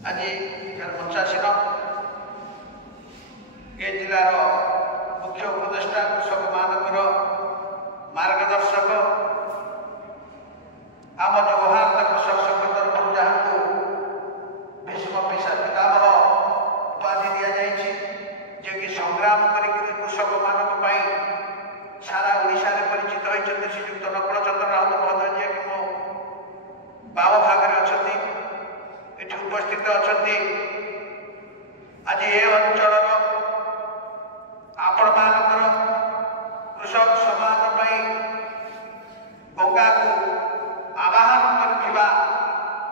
आज मंचासीन ए जिलार मुख्य उपदेष्टा कृषक मानकर मार्गदर्शक आम जवाहर कृषक संघ तरफ जहाँ भीष्म पितामह उपाधि दि जाए जे कि संग्राम कृषक मान सारा ओडिशा परिचित होती श्रीजुक्त नकुल चंद्र राउत महोदय जे कि मो बाव भाग अच्छा उपस्थित अच्छा आज ये अंचल आपण मानकर कृषक समाज गंगा को आवाहन कर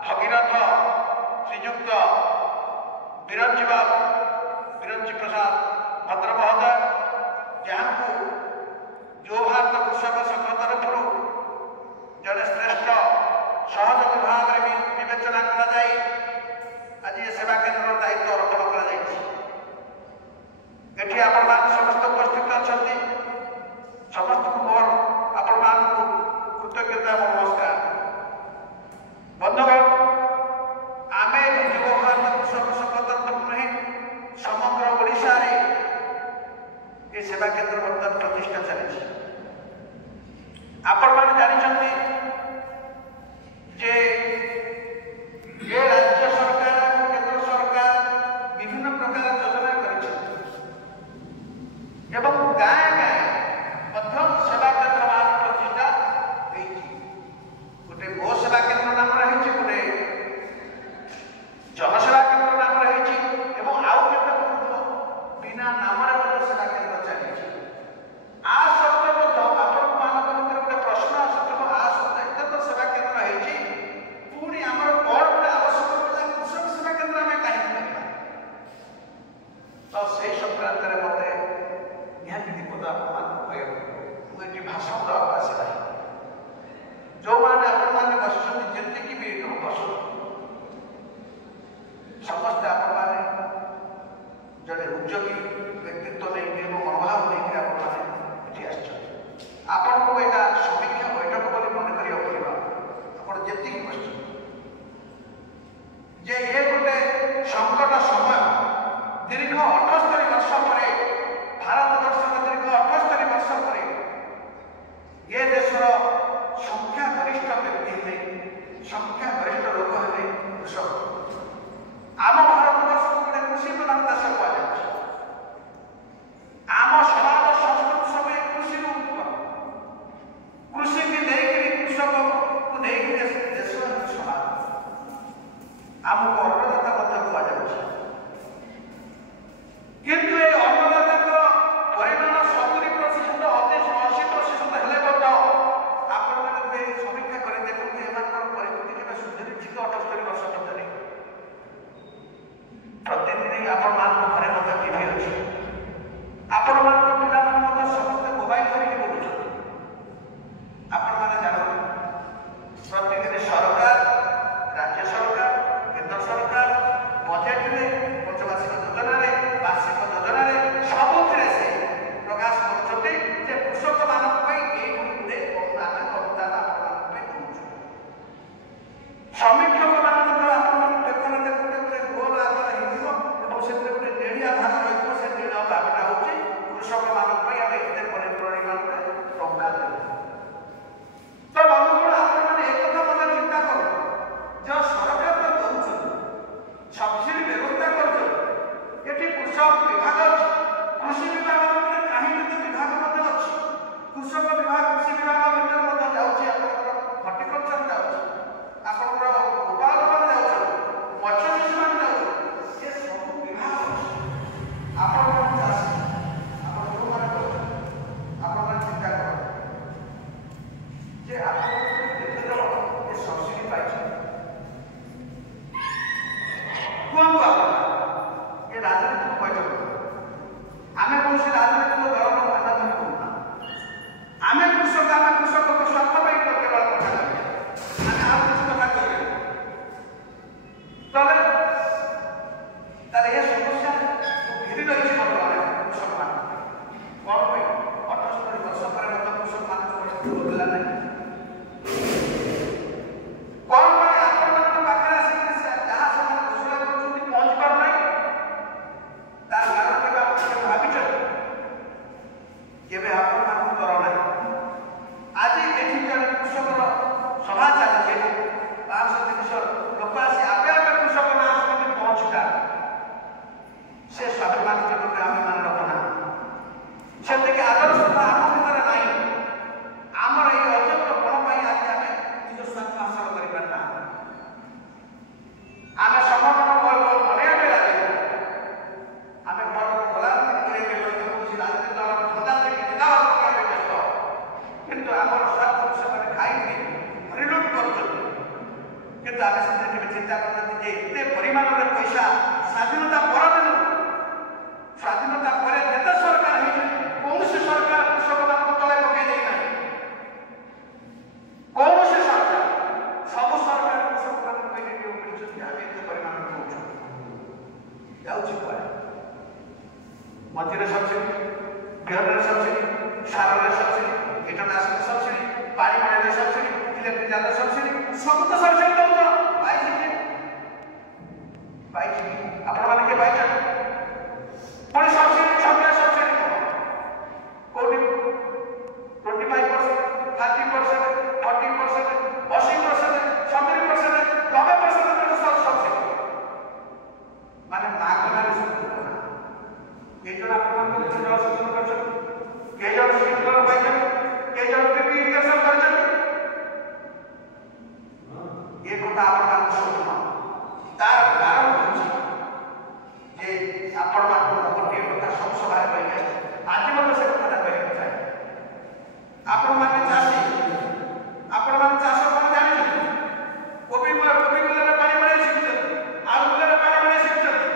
भगीरथ श्रीजुक्त बिरंजी प्रसाद भद्र महोदय जहाँ को जो भारत कृषक संघ तरफ जड़े श्रेष्ठ सहयोगी भाव में विवेचना कर आज ये सेवा केन्द्र दायित्व अर्पण कर समस्त उपस्थित अच्छा समस्त को मोर आपण कृतज्ञता नमस्कार बंधुगण आम युव भारत कृषक संघ तरफ नुहे समग्र ओडिशा ये सेवा केन्द्र बर्तमान प्रतिष्ठा चली आपण मैंने जानते जे ये राज्य सरकार केंद्र सरकार विभिन्न प्रकार योजना एवं गाँ गाँ सेवा केन्द्र मान प्रतिष्ठा गोटे गो सेवा केन्द्र नाम रही गोटे जनसेवा केन्द्र नाम रही आउ केते बिना नाम सेवा केन्द्र चली आ सत्वे आपण मान गोटे प्रश्न आसो आ सत्वे एत तो सेवा केन्द्र है पुणी आमर कौन गोटे आवश्यक पड़ा कृषक सेवा केन्द्र आम कहीं तो से संक्रांत में मत निहाती विपद मुझे भाषण देवा आसला जो मैंने आपण बस जी भी बस समस्ते आपण जड़े उद्योगी व्यक्तित्व नहीं मनोभाव नहीं आपण को यहाँ समीक्षा बैठक बोली मन करा आप जी क्वेश्चन जे ये गोटे संकट समय दीर्घ 78 वर्ष पर भारत वर्ष दीर्घ 78 वर्ष पर ये देशर संख्या गरिष्ठ व्यक्ति हेले संख्या गरिष्ठ लोक हेले कृषक आम भारत वर्ष गोटे कृषि प्रधान देश कहुच्छे आम समाज संस्कृति सब कृषि कृषि की लेकर कृषक को लेकर देश समाज आमको अन्नदाता कहुच्छे किंतु ये अन्नदाता ପରିମାଣରେ ପଇସା ସ୍ୱାଧୀନତା ପରଦିନ ସ୍ୱାଧୀନତା ପରେ ଯେତେ ସରକାର ହେଇଛି କୌଣସି ସରକାର କୃଷକମାନଙ୍କୁ ତଳେ ପକାଇ ଦେଇନାହିଁ। କୌଣସି ସରକାର ସବୁ ସରକାର କୃଷକମାନଙ୍କୁ ମିଳିଛନ୍ତି ଆମେ ଏତେ ପରିମାଣରେ କହୁଛୁ ଯାଉଛି କୁଆଡ଼େ? ମଞ୍ଜିରେ ସବସିଡି, ବିହନରେ ସବସିଡି, ସାରରେ ସବସିଡି, କୀଟନାଶକ ସବସିଡି, ପାଣି ମଡ଼େଇରେ ସବସିଡି, ଇଲେକ୍ଟ୍ରିକ୍ ଯାନରେ ସବସିଡି, ସବୁ ତ ସବସିଡି ଦଉଛ। ପାଇଛି ଆପଣମାନେ କିଏ ପାଇଛନ୍ତି? ପୁଣି ସବସିଡି ଛୋଟିଆ ସବସିଡି କୋଉଠି 25%, 30%, 40%, 80%, 70%, 90% ସବସିଡି ମାନେ ମାଗଣାରେ କେଇ ଜଣ ଆପଣମାନଙ୍କୁ ଜଳ ସେଚନ କରିଛନ୍ତି, କେଇ ଜଣ ସ୍ପ୍ରିଙ୍କଲର ପାଇଛନ୍ତି, କେଇ ଜଣ ଡ୍ରିପ୍ ଇରିଗେସନ କରିଛନ୍ତି। ଏ କଥା ଆପଣମାନଙ୍କୁ ଶୁଣୁନ। ତାର କାରଣ ହେଉଛି ଯେ ଆପଣମାନଙ୍କୁ ମୁଁ ଗୋଟିଏ କଥା ସବୁ ସଭାରେ କହିବେ, ଆଜି ମଧ୍ୟ ସେ କଥାଟା କହିବାକୁ ଚାହେଁ। ଆପଣମାନେ ଚାଷୀ, ଆପଣମାନେ ଚାଷ କ'ଣ ଜାଣିଛନ୍ତି? କୋବି ବିଲରେ ପାଣି ମଡ଼େଇ ଶିଖିଛନ୍ତି, ଆଳୁ ବିଲରେ ପାଣି ମଡ଼େଇ ଶିଖିଛନ୍ତି।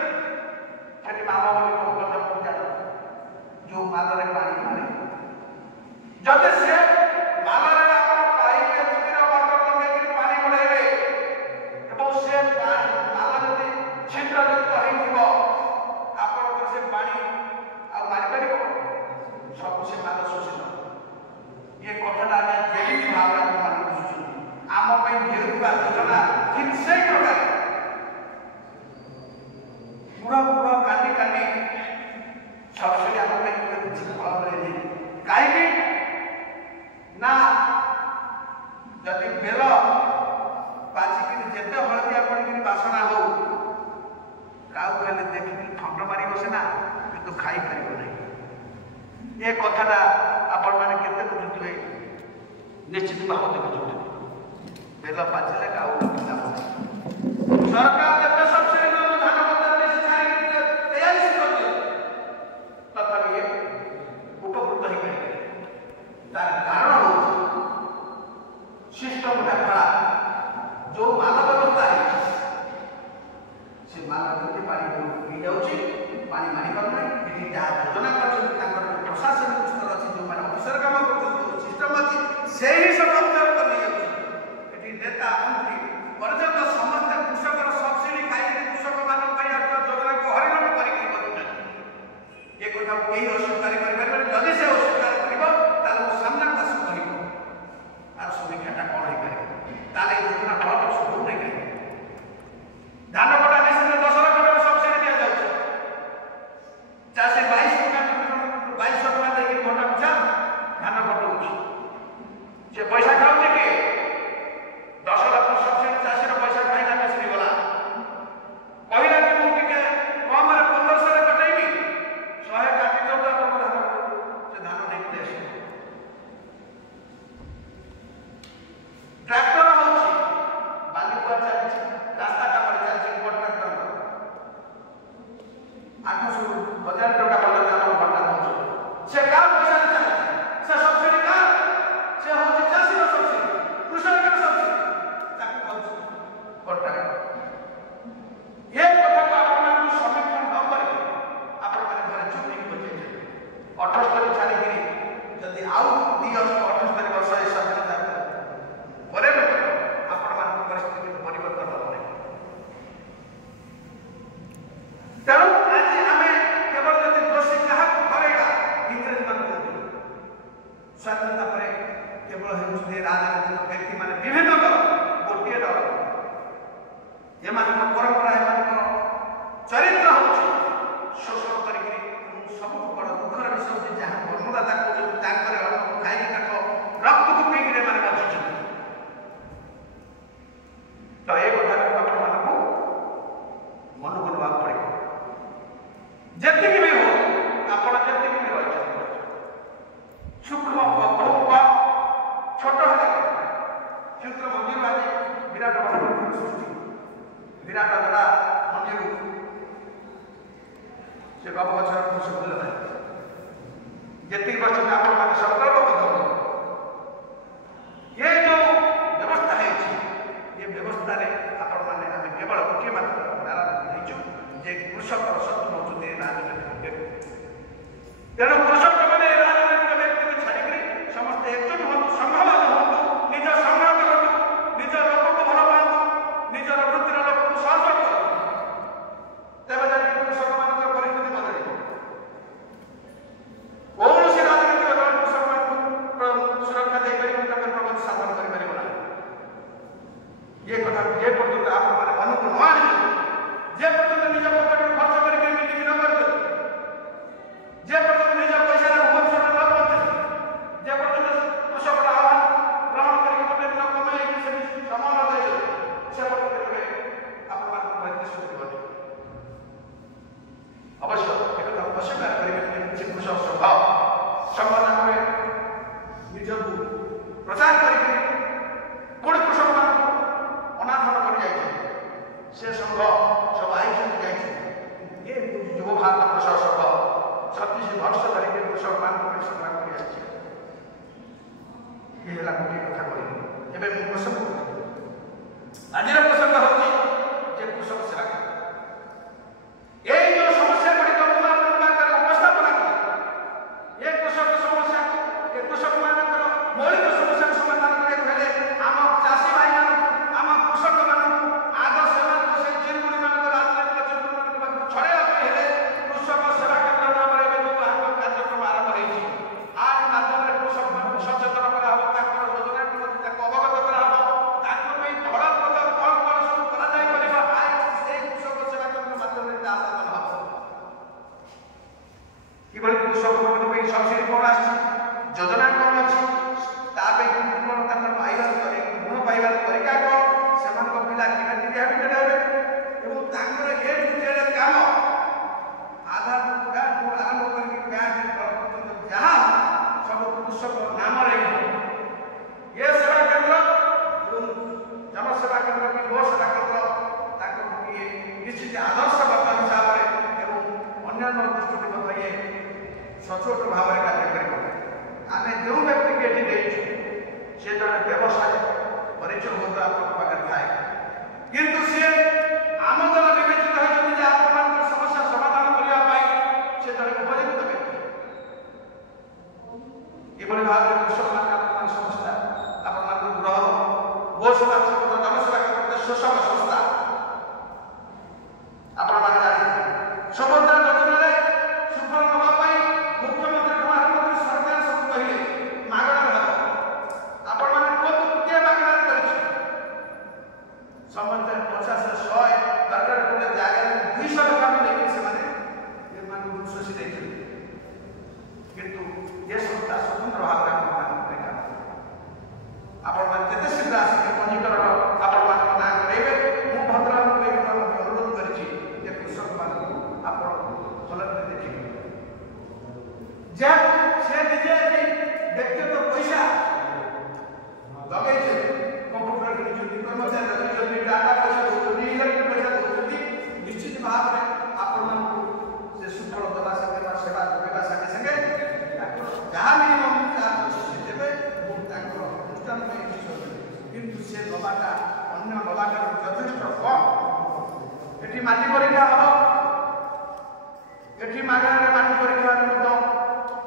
ସେଠି ମାମ ବୋଲି କହୁଛନ୍ତି ଜାଣ ଯୋଉ ମାଲରେ ପାଣି ମାରେ ଯଦି ସେ ମାଲରେ ଆପଣ ପାଇପ୍ ଏଚପିର ମଟର ଲଗେଇକି ପାଣି ମଡ଼େଇବେ ଏବଂ ସେ ମାଲ ଯଦି ଛିଦ୍ରଯୁକ୍ତ ହେଇଥିବ ଆପଣଙ୍କର ସେ ପାଣି ଆଉ ମାରିପାରିବ? ସବୁ ସେ ମାଲ ଶୋଷିବ। ଏ କଥାଟା ଆମେ ଯେମିତି ଭାବରେ ଆପଣମାନଙ୍କୁ ବୁଝୁଛନ୍ତି, ଆମ ପାଇଁ ହେଉଥିବା ଯୋଜନା ଠିକ୍ ସେଇ ପ୍ରକାର ଗୁଡ଼ କାଟି କାଟି ସବସିଡି ଆମ ପାଇଁ କିଛି ଫଳ ମିଳେନି। କାହିଁକି ନା ଯଦି ବେଲ ପାଚିକିରି ଯେତେ ହଳଦିଆ ପଡ଼ିକିରି ବାସନା ହଉ କାହାକୁ ହେଲେ ଦେଖିକି ଥଣ୍ଡ ମାରିବ ସିନା କିନ୍ତୁ ଖାଇପାରିବ ନାହିଁ। ଏ କଥାଟା ଆପଣମାନେ କେତେ ବୁଝୁଥିବେ? ନିଶ୍ଚିତ ଭାବରେ ବୁଝୁଥିବେ। ବେଲ ପାଚିଲେ କାଉ ସରକାର ଯେତେ ସବସିଡି ଦେବ ଧାନ ତଥାପି ଉପକୃତ ହେଇପାରିବେ। ତାର କାରଣ ହେଉଛି ସିଷ୍ଟମଟା ଖରାପ। ଯୋଉ ମାନ ବ୍ୟବସ୍ଥା ହେଇଛି ସେ ମାନ କେମିତି ପାଣି ହେଇଯାଉଛି, ପାଣି ମାରି ପାରୁନାହିଁ। ଏଠି ଯାହା ଯୋଜନା କରିଛନ୍ତି ତାଙ୍କର ପ୍ରଶାସନିକ ସ୍ତର ଅଛି, ଯେଉଁମାନେ ଅଫିସର କାମ କରୁଛନ୍ତି, ଯେଉଁ ସିଷ୍ଟମ ଅଛି ସେହି ସବୁ ଅଫିସର ନେଇଯାଉଛି। ଏଠି ନେତା ମନ୍ତ୍ରୀ ପର୍ଯ୍ୟନ୍ତ ସମସ୍ତେ କୃଷକର ସବସିଡି ଖାଇକି କୃଷକମାନଙ୍କ ପାଇଁ ଆସିଥିବା ଯୋଜନାକୁ ହରିଗଣ କରିକି କରୁଛନ୍ତି। ଏ କଥାକୁ କେହି ଅସ୍ୱୀକାର କରିପାରିବେନି। ଯଦି ସେ ଅସ୍ୱୀକାର କରିବ ତାହେଲେ ମୁଁ ସାମ୍ନାକୁ ଆସି କହିବ ତାର ସମୀକ୍ଷାଟା କ'ଣ ହେଇପାରିବ, ତାହେଲେ ଏ ଯୋଜନା ଫଳ ସବୁ ନେଇପାରିବ। ଧାନ କଟା ମେସିନରେ 10 ଲକ୍ଷ ଟଙ୍କା ସବସିଡି ଦିଆଯାଉଛି। ଚାଷୀ 2200 ଟଙ୍କା ଦେଇକି ଘଣ୍ଟା ପିଛା ଧାନ କଟଉଛି। ସେ ପଇସା ଖାଉଛି କିଏ? 10 ଲକ୍ଷ ସବସିଡି ଚାଷୀର ପଇସା ଖାଇଲା ମେସିନ୍ ଗଲା। କହିଲା କି ମୁଁ ଟିକେ କମରେ 1500 କଟେଇବି, 100 କାଟି ଦିଅନ୍ତୁ ଆପଣଙ୍କ ଧାନ, ସେ ଧାନ ନେଇକି ଆସିବ। ଟ୍ରାକ୍ଟର ହେଉଛି ବାଲିପୁଆ ଚାଲିଛି, ରାସ୍ତା କାମରେ ଚାଲିଛି, କଣ୍ଟ୍ରାକ୍ଟର 800 1000 ଟଙ୍କା ପର୍ଯ୍ୟନ୍ତ ଆମର ଭଣ୍ଡା ଦେଉଛି। ସେ କାହା ପଇସାରେ ଚାଲିଛି? ସେ ସବସିଡି କାହା? ସେ ହେଉଛି ଚାଷୀର ସବସିଡି, କୃଷକର ସବସିଡି, ତାକୁ କହୁଛି କଣ୍ଟ୍ରାକ୍ଟର। ଏ କଥାକୁ ଆପଣମାନଙ୍କୁ ସମୀକ୍ଷା ନ କରିକି ଆପଣମାନେ ଘରେ ଚୁପ୍ ହେଇକି ବସିଛନ୍ତି। 78 ଛାଡ଼ିକିରି ଯଦି ଆଉ 78 ବର୍ଷ ଏ ସ୍ୱାଧୀନତା ପରେ ଆପଣମାନଙ୍କ ପରିସ୍ଥିତି ପରିବର୍ତ୍ତନ ହେବ ନାହିଁ। ତେଣୁ ଆଜି ଆମେ କେବଳ ଯଦି ଦୋଷୀ କାହାକୁ ଧରେଇବା, ଇଂରେଜମାନଙ୍କୁ କହୁଛୁ। ସ୍ୱାଧୀନତା ପରେ କେବଳ ହେଉଛନ୍ତି ରାଜନୈତିକ ବ୍ୟକ୍ତିମାନେ, ବିଭିନ୍ନ ଦଳ, ଗୋଟିଏ ଦଳ। ଏମାନଙ୍କ ପରମ୍ପରା, ଏମାନଙ୍କ ଚରିତ୍ର ହେଉଛି ଶୋଷଣ କରିକିରି। ସବୁଠୁ ବଡ଼ ଦୁଃଖର ବିଷୟ ହେଉଛି ଯାହା ବର୍ଣ୍ଣଦାତା କହୁଛନ୍ତି ତାଙ୍କର ଅନ୍ନକୁ ଖାଇକି ତାଙ୍କ ରକ୍ତକୁ ପିଇକିରି ଏମାନେ ବଞ୍ଚିଛନ୍ତି। ତ ଏ କଥାକୁ ଆପଣମାନଙ୍କୁ ମନକୁ ନେବାକୁ ପଡ଼ିବ। ଯେତିକି ବି ହଉ, ଆପଣ ଯେତିକି ବି ରହିଛନ୍ତି, ସୂକ୍ଷ୍ମ ଛୋଟ ହେଲେ କ୍ଷୁଦ୍ର ମଞ୍ଜିରୁ ଆଜି ବିରାଟ ବଡ଼ ସୃଷ୍ଟି, ବିରାଟ ବଡ଼ ମଞ୍ଜିରୁ ସେ ଗପ ଗଛର ପୁରୁଷ ଫୁଲ ନାହିଁ। ଯେତିକି ବର୍ଷରେ ଆପଣମାନେ ସଂକଳ୍ପବଦ୍ଧ ହୁଅନ୍ତୁ। ଏ ଯେଉଁ ବ୍ୟବସ୍ଥା ହେଇଛି, ଏ ବ୍ୟବସ୍ଥାରେ ଆପଣମାନେ ଆମେ କେବଳ ଗୋଟିଏ ମାତ୍ର କୃଷକ ଶତ୍ରୁ ହେଉଛନ୍ତି ରାଜନୈତିକ ବ୍ୟକ୍ତି। ତେଣୁ କୃଷକମାନେ ରାଜନୈତିକ ବ୍ୟକ୍ତିକୁ ଛାଡ଼ିକରି ସମସ୍ତେ ଏକଜୁଟ ହୁଅନ୍ତୁ, ସଂଘବଦ୍ଧ ହୁଅନ୍ତୁ, ନିଜ ସଂଗ୍ରହ କରନ୍ତୁ, ନିଜ ଲୋକକୁ ଭଲ ପାଆନ୍ତୁ, ନିଜର ବୃତ୍ତିର ଲୋକକୁ ସହଯୋଗ କରନ୍ତୁ। ତେବେ ଯାଇକି କୃଷକମାନଙ୍କର ପରିସ୍ଥିତି ବଦଳିବ। କୌଣସି ରାଜନୈତିକ ଦଳ କୃଷକମାନଙ୍କୁ ସୁରକ୍ଷା ଦେଇପାରିବ, ତାଙ୍କର ପ୍ରଗତି ସାଧନ କରିପାରିବ ନାହିଁ। ଏ କଥା ଯେ ପର୍ଯ୍ୟନ୍ତ ଆପଣମାନେ ମନକୁ ନ ଆଣିଛନ୍ତି, ଯେ ପର୍ଯ୍ୟନ୍ତ ନିଜ ପକେଟରୁ ଖର୍ଚ୍ଚ କରିକି ମିଟିଂ ନ କରିଛନ୍ତି, ଯେ ପର୍ଯ୍ୟନ୍ତ ନିଜ ପଇସାରେ ଭୁବନେଶ୍ୱରରେ ନ ପହଞ୍ଚିଛନ୍ତି, ଯେ ପର୍ଯ୍ୟନ୍ତ କୃଷକର ଆହ୍ୱାନ ଗ୍ରହଣ କରିକି ଗୋଟେ ଦିନ କମେଇକି ସେଠି ସମୟ ନ ଦେଇଛନ୍ତି, ସେ ପର୍ଯ୍ୟନ୍ତ କେବେ ଆପଣମାନଙ୍କ ପରିସ୍ଥିତି ସୁଧରିବନି। ଅବଶ୍ୟ ଏକଥା ଅସ୍ୱୀକାର କରିବେନି ଯେ କିଛି କୃଷକ ସଂଘ ନାମରେ ନିଜକୁ ପ୍ରଚାର କରିକି କୋଟି କୃଷକମାନଙ୍କୁ ଅନାଥନ କରିଯାଇଛନ୍ତି। ସେ ସଂଘ ସବୁ ଆଇଛନ୍ତି ଯାଇଛନ୍ତି। ଏ ଯୁବ ଭାରତ କୃଷକ ସଂଘ 36 ବର୍ଷ ଧରିକି କୃଷକମାନଙ୍କ ପାଇଁ ସଂଗ୍ରାମ କରି ଆସିଛି। ଏ ହେଲା ଗୋଟିଏ କଥା କହିଲି। ଏବେ ମୁଁ ପ୍ରସଙ୍ଗ କରୁଛି। ଆଜିର ପ୍ରସଙ୍ଗ ହେଉଛି ଯେ କୃଷକ ସେବା କେନ୍ଦ୍ର। ଏଇ ଯେଉଁ ସମସ୍ୟା ଗୁଡ଼ିକ ମୁଁ ଆପଣଙ୍କ ପାଖରେ ଉପସ୍ଥାପନା କଲି, ଏ କୃଷକ ସମସ୍ୟାକୁ, ଏ କୃଷକମାନଙ୍କର ମୌଳିକ ସମସ୍ୟାକୁ ସମାଧାନ କରିବାକୁ ହେଲେ ଆମ ଚାଷୀ ଭାଇମାନଙ୍କୁ, ଆମ କୃଷକମାନଙ୍କୁ ଆଗ ସେମାନଙ୍କ ସେଇ ଚିରୁଗୁଣିମାନଙ୍କ ରାଜନୈତିକ ଚିରୁଗୁଣିମାନଙ୍କ ପାଖକୁ ଛଡ଼ାଇବା ପାଇଁ ହେଲେ କୃଷକ ସେବା କେନ୍ଦ୍ର ନାମରେ ଏବେ ଯେଉଁ କାର୍ଯ୍ୟକ୍ରମ ଆରମ୍ଭ ହେଇଛି, ଆରି ମାଧ୍ୟମରେ କୃଷକମାନଙ୍କୁ ସଚେତନ କରାହେବ, ତାଙ୍କର ଯୋଜନାକୁ ମଧ୍ୟ ତାଙ୍କୁ ଅବଗତ କରାହେବ, ତାଙ୍କ ପାଇଁ ଫଳପ୍ରଦ କ'ଣ କ'ଣ ସବୁ କରାଯାଇପାରିବ, ସେଇ କୃଷକ ସେବା କେନ୍ଦ୍ର ମାଧ୍ୟମରେ ତା ସାଧନ ହେବ। କିଭଳି କୃଷକମାନଙ୍କ ପାଇଁ ସବସିଡି କ'ଣ ଆସିଛି, ଯୋଜନା କ'ଣ ଅଛି, ତା ପାଇଁ କେମିତି କ'ଣ ତାଙ୍କର ପାଇବାର ଋଣ ପାଇବାର ତରିକା କ'ଣ, ସେମାନଙ୍କ ପିଲା କେମିତି ରିହାବିଲିଟେଟ୍ ହେବେ ଏବଂ ତାଙ୍କର ଏ ଭିତରେ କାମ ଆଧାରଠୁ ବ୍ୟାଙ୍କଠୁ ଆରମ୍ଭ କରିକି ବ୍ୟାଙ୍କ ପର୍ଯ୍ୟନ୍ତ ଯାହା ସବୁ କୃଷକ ନାମରେ ଏ ସେବା କେନ୍ଦ୍ର ଏବଂ ଜନସେବା କେନ୍ଦ୍ର କି ଗୋ ସେବା କେନ୍ଦ୍ର ତାଙ୍କୁ ଗୋଟିଏ ନିଶ୍ଚିତ ଆଦର୍ଶ ଗତ ହିସାବରେ ଏବଂ ଅନ୍ୟାନ୍ୟ ଦୃଷ୍ଟିକୋଣ ଇଏ ସଚୋଟ ଭାବରେ କାର୍ଯ୍ୟ କରିବ। ଆମେ ଯେଉଁ ବ୍ୟକ୍ତିକି ଏଠି ଦେଇଛୁ ସେ ଜଣେ ବ୍ୟବସାୟ ପରିଚୟ ମଧ୍ୟ ଆପଣଙ୍କ ପାଖରେ ଥାଏ, କିନ୍ତୁ ସିଏ ଆମ ଦ୍ୱାରା ବିବେଚିତ ହୋଇଛନ୍ତି ଯେ ଆପଣମାନଙ୍କର ସମସ୍ୟା ସମାଧାନ କରିବା ପାଇଁ ସେ ଜଣେ ଉପଯୁକ୍ତ ବ୍ୟକ୍ତି। କିଭଳି ଭାବରେ କୃଷକମାନେ ଆପଣମାନଙ୍କ ସମସ୍ୟା ଆପଣମାନଙ୍କ ଦୂର ହେବ। ଗୋ ସେବା କେନ୍ଦ୍ର, ଜନସେବା କେନ୍ଦ୍ର ଗୋଟେ ଶୋଷକ ସଂସ୍ଥା ଆପଣମାନେ ଜାଣିଛନ୍ତି। ସୁଭଦ୍ରା ଯୋଜନାରେ ସୁଫଳ ନେବା ପାଇଁ ମୁଖ୍ୟମନ୍ତ୍ରୀଠୁ ଆରମ୍ଭ କରି ସରକାର ସବୁ କହିଲେ ମାଗଣାରେ ହେବ। ଆପଣମାନେ କୁହନ୍ତୁ କିଏ ମାଗଣାରେ କରିଛି? ସମସ୍ତେ 50, 100 ଦରକାର ପଡ଼ିଲେ ଜାଗାରେ 200 ଟଙ୍କା ବି ନେଇକି ସେମାନେ ଏମାନଙ୍କୁ ଶୋଷି ଦେଇଥିଲେ। କିନ୍ତୁ ଏ ସଂସ୍ଥା ସ୍ୱତନ୍ତ୍ର ଭାବରେ ଆପଣମାନଙ୍କ ପାଇଁ କାମ କରିବ। ଆପଣମାନେ ଯେତେ ଶୀଘ୍ର ଆସିକି ପଞ୍ଜୀକରଣ ଆପଣମାନଙ୍କ ନାଁ କରେଇବେ। ମୁଁ ଭଦ୍ରକକୁ ଏହି କଥା ମଧ୍ୟ ଅନୁରୋଧ କରିଛି ଯେ କୃଷକମାନଙ୍କୁ ଆପଣ ଭଲରେ ଦେଖିବେ। ଯେହେତୁ ସେ ନିଜେ ବ୍ୟକ୍ତିଗତ ପଇସା ଲଗେଇছে, କମ୍ପ୍ୟୁଟର କିଣିଛନ୍ତି, କର୍ମଚାରୀ ଲଗେଇଛନ୍ତି, ଡାଟା ପଇସା ଦେଉଛନ୍ତି, ଇଲେକ୍ଟ୍ରିକ୍ ପଇସା ଦେଉଛନ୍ତି, ନିଶ୍ଚିତ ଭାବରେ ଆପଣମାନଙ୍କୁ ସେ ସୁଫଳ ଦେବା ସାଙ୍ଗେ ବା ସେବା ଯୋଗାଇବା ସାଙ୍ଗେ ସାଙ୍ଗେ ତାଙ୍କର ଯାହା ମିନିମମ୍ ଚାର୍ଜ ଅଛି ସେ ଦେବେ ଏବଂ ତାଙ୍କର ଅନୁଷ୍ଠାନ ପାଇଁ କିଛି ଦେବେ। କିନ୍ତୁ ସେ ଦେବାଟା ଅନ୍ୟ ଦେବାଠାରୁ ଯଥେଷ୍ଟ କମ୍। ଏଠି ମାଟି ପରୀକ୍ଷା ହେବ, ଏଠି ମାଗଣାରେ ମାଟି ପରୀକ୍ଷା ମଧ୍ୟ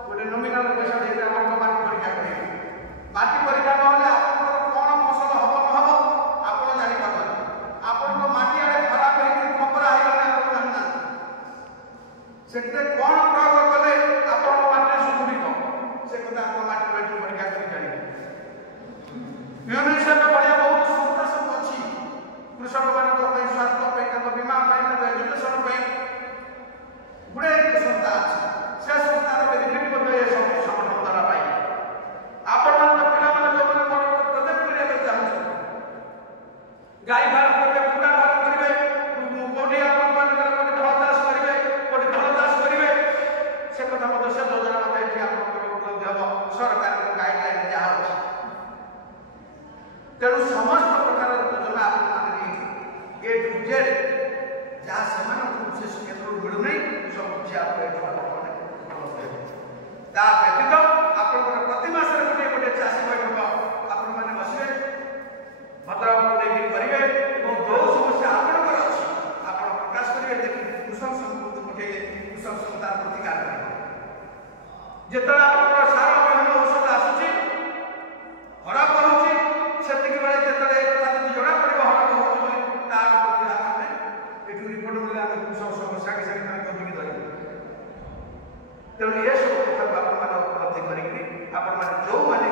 ଗୋଟେ ନୋମିନାଲ ପଇସା ଦେଇକି ଆପଣଙ୍କ ମାଟି ପରୀକ୍ଷା କରିବେ। ମାଟି ପରୀକ୍ଷା ନହେଲେ ଆପଣଙ୍କର କ'ଣ ଫସଲ ହେବ ନ ହେବ ଆପଣ ଜାଣିପାରୁନାହାନ୍ତି। ଆପଣଙ୍କ ମାଟି ଆଡ଼େ ଖରାପ ହେଇକି ଖପରା ହେଇଗଲେ ଆପଣ ଜାଣିନାହାନ୍ତି। ସେଥିରେ କ'ଣ ପ୍ରୟୋଗ କଲେ ଆପଣଙ୍କ ମାଟିରେ ସୁଧୁରିବ ସେ କଥା ଆପଣ ମାଟି ପରୀକ୍ଷା କରି ଜାଣିବେ। ୟୁନିସେଫ୍ ଭଳିଆ ବହୁତ ସଂସ୍ଥା ସବୁ ଅଛି କୃଷକମାନଙ୍କ ପାଇଁ, ସ୍ୱାସ୍ଥ୍ୟ ପାଇଁ, ତାଙ୍କ ବୀମା ପାଇଁ, ତାଙ୍କ ଏଜୁକେସନ୍ ପାଇଁ ଗୁଡ଼ାଏ ସଂସ୍ଥା ଅଛି। ସେ ସଂସ୍ଥାର ବେନିଫିଟ୍ ମଧ୍ୟ ଏ ସବୁ ସଂଗଠନ ଦ୍ୱାରା ପାଇ ଆପଣମାନଙ୍କ ପିଲାମାନେ ଯେଉଁମାନେ ବଡ଼ ବଡ଼ ପ୍ରୋଜେକ୍ଟ କରିବା ପାଇଁ ଚାହୁଁଛନ୍ତି, ଗାଈ ଫାର୍ମ କରିବେ, କୁକୁଡ଼ା ଫାର୍ମ କରିବେ, କେଉଁଠି ଆପଣମାନଙ୍କର ଗୋଟେ ଫଳ ଚାଷ କରିବେ, କେଉଁଠି ଫଳ ଚାଷ କରିବେ, କୁଶଳ ସଂସ୍କୃତି ପଠେଇଲେ କୁଶଳ ତାର ପ୍ରତିକାର କରିବ। ଯେତେବେଳେ ଆପଣଙ୍କର ସାର ବିହନ ଔଷଧ ଆସୁଛି ହଡ଼ପ ହେଉଛି ସେତିକି ବେଳେ ଯେତେବେଳେ ଏ କଥା ଯଦି ଜଣାପଡ଼ିବ ହଡ଼ପ ହେଉଛି ବୋଲି ତାର ପ୍ରତିକାର ଆମେ ଏଠୁ ରିପୋର୍ଟ ମିଳିଲେ ଆମେ କୁଶଳ ସାଙ୍ଗେ ସାଙ୍ଗେ ମାନେ କଟିକି ଧରିବୁ। ତେଣୁ ଏସବୁ କଥାକୁ ଆପଣମାନେ ଉପଲବ୍ଧି କରିକି ଆପଣମାନେ ଯେଉଁମାନେ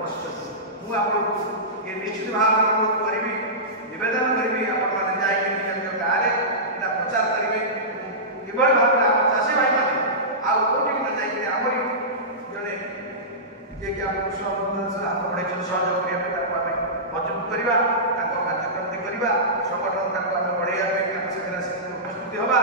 ବସିଛନ୍ତି ମୁଁ ଆପଣଙ୍କୁ ଏ ନିଶ୍ଚିତ ଭାବରେ ଅନୁରୋଧ କରିବି, ନିବେଦନ କରିବି ଆପଣମାନେ ଯାଇକି ନିଜ ନିଜ ଗାଁରେ ଏଇଟା ପ୍ରଚାର କରିବେ। କିଭଳି ଭାବରେ ଆମ ଚାଷୀ ଭାଇମାନେ ଆଉ କୋଉଠିକି ନ ଯାଇକରି ଆମରି ଜଣେ ଯିଏକି ଆମ କୃଷକ ହାତ ବଢ଼େଇଛନ୍ତି ସହଯୋଗ କରିବା ପାଇଁ ତାକୁ ଆମେ ମଜବୁତ କରିବା, ତାଙ୍କ କାର୍ଯ୍ୟକ୍ରମଟି କରିବା, ସଂଗଠନ ତାକୁ ଆମେ ବଢ଼େଇବା ପାଇଁ ତାଙ୍କ ସାଙ୍ଗରେ ଉପସ୍ଥିତି ହେବା।